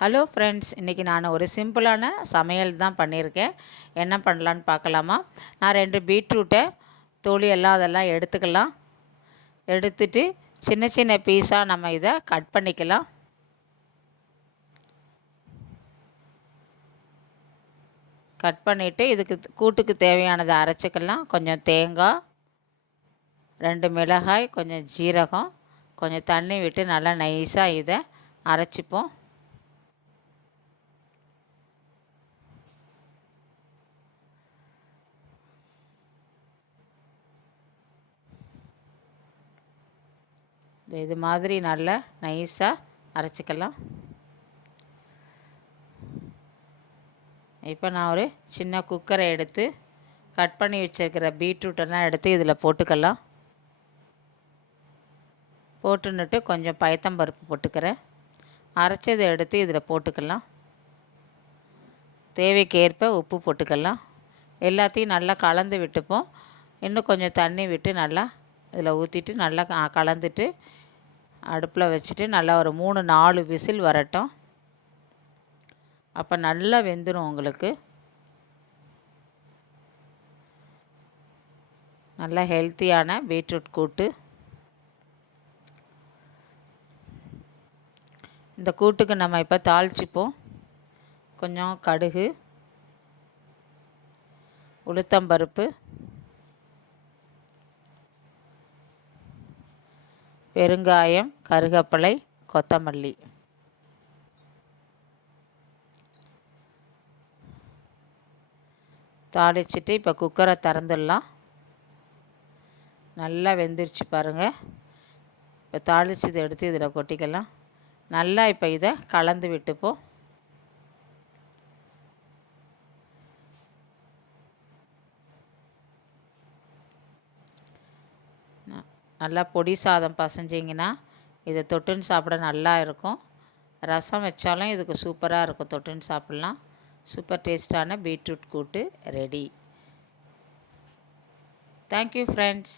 Hello friends, இன்றைக்கி நான் ஒரு சிம்பிளான சமையல் தான் பண்ணியிருக்கேன். என்ன பண்ணலான்னு பார்க்கலாமா? நான் 2 பீட்ரூட்டை தோலி எல்லாம் அதெல்லாம் எடுத்துக்கலாம். எடுத்துட்டு சின்ன சின்ன பீஸாக நம்ம இதை கட் பண்ணிக்கலாம். கட் பண்ணிவிட்டு இதுக்கு கூட்டுக்கு தேவையானதை அரைச்சிக்கலாம். கொஞ்சம் தேங்காய், 2 மிளகாய், கொஞ்சம் ஜீரகம், கொஞ்சம் தண்ணி விட்டு நல்லா நைஸாக இதை அரைச்சிப்போம். இது மாதிரி நல்லா நைஸாக அரைச்சிக்கலாம். இப்போ நான் ஒரு சின்ன குக்கரை எடுத்து கட் பண்ணி வச்சுருக்கிற பீட்ரூட்டெல்லாம் எடுத்து இதில் போட்டுக்கலாம். போட்டுன்னுட்டு கொஞ்சம் பயத்தம்பருப்பு போட்டுக்கிறேன். அரைச்சதை எடுத்து இதில் போட்டுக்கலாம். தேவைக்கேற்ப உப்பு போட்டுக்கலாம். எல்லாத்தையும் நல்லா கலந்து விட்டுப்போம். இன்னும் கொஞ்சம் தண்ணி விட்டு நல்லா இதில் ஊற்றிட்டு நல்லா கலந்துட்டு அடுப்பில் வச்சுட்டு நல்லா ஒரு 3-4 விசில் வரட்டும். அப்போ நல்லா வெந்துடும் உங்களுக்கு. நல்லா ஹெல்த்தியான பீட்ரூட் கூட்டு. இந்த கூட்டுக்கு நம்ம இப்போ தாளிச்சிப்போம். கொஞ்சம் கடுகு, உளுத்தம்பருப்பு, பெருங்காயம், கருவேப்பிலை, கொத்தமல்லி. தாளிச்சிட்டு இப்போ குக்கரை திறந்துடலாம். நல்லா வெந்துருச்சு பாருங்கள். இப்போ தாளிச்சதை எடுத்து இதில் கொட்டிக்கலாம். நல்லா இப்போ இதை கலந்து விட்டுப்போம். நல்லா பொடி சாதம் பசைஞ்சிங்கன்னா இதை தொட்டுன்னு சாப்பிட நல்லா இருக்கும். ரசம் வச்சாலும் இதுக்கு சூப்பராக இருக்கும், தொட்டுன்னு சாப்பிட்லாம். சூப்பர் டேஸ்டான பீட்ரூட் கூட்டு ரெடி. Thank you friends.